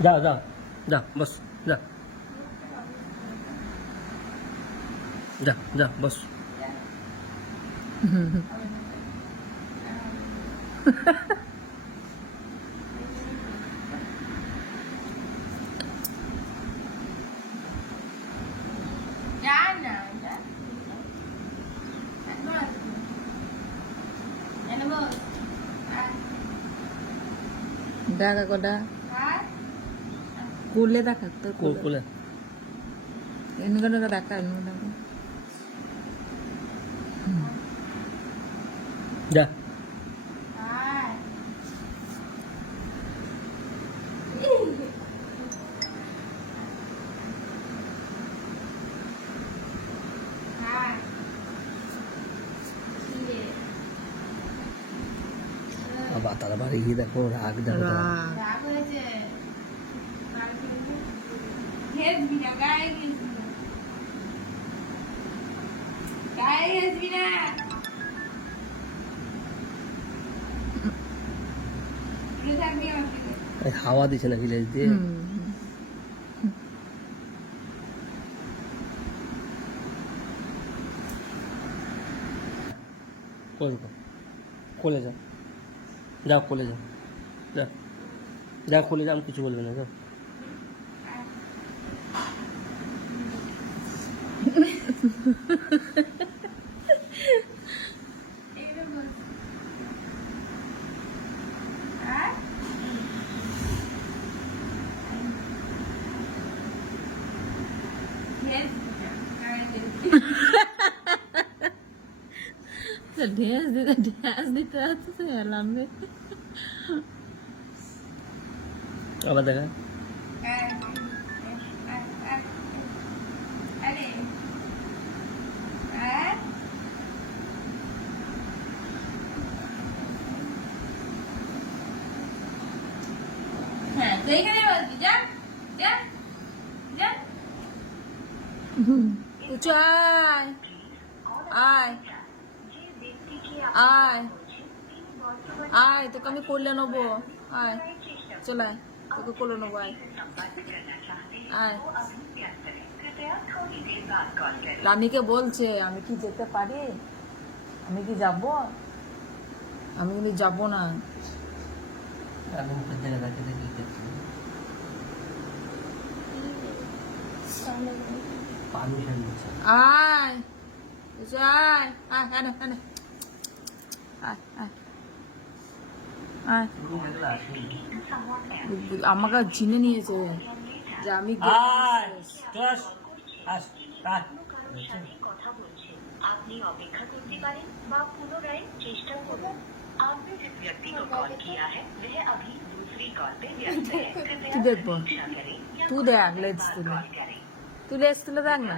जा जा जा बस जा जा जा बस দেখা কটা কুলে দেখা তো कुले ఎందుకంటే দেখা ఎందుకంటే जा अब आता था बारी ही देखो राग देखो হাওয়া দিছে না ভিলেজ দিয়ে खोले जा যাও खोले যাও যা যা खोले যা আমি কিছু বলবে না যাও ঢ্যাঁস দিতে আছে লাম্বে আবার দেখা আয় আয় আয় আয় তোকে আমি করলে নেবো আয় চলে আয় তোকে করলে নেবো আয় আয় রানীকে বলছে আমি কি যেতে পারি আমি কি যাব আমি কিন্তু যাবো না আয় আয় আয় আয় আয় আয় আমাকে চিনে নিয়েছে যে আমি আপনি অপেক্ষা করতে পারেন বা পুনরায় চেষ্টা করুন आपने जिस व्यक्ति को कॉल किया है वह अभी दूसरी कॉल पे व्यस्त है তুই দেখবো তুই দেখ লেজ তুলে তুই লেজ তুলে দেখ না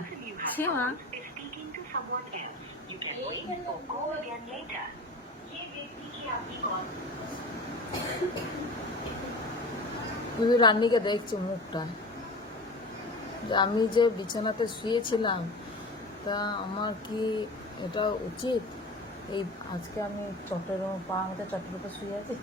সীমা speaking to someone else you can wait or call again later ये व्यक्ति की आपकी कॉल তুই রান্নিকে দেখছো মুখটা যে আমি যে বিছানাতে শুয়েছিলাম তা আমার কি এটা উচিত এই আজকে আমি চটের পা আমাদের চটের উপর শুয়ে আছি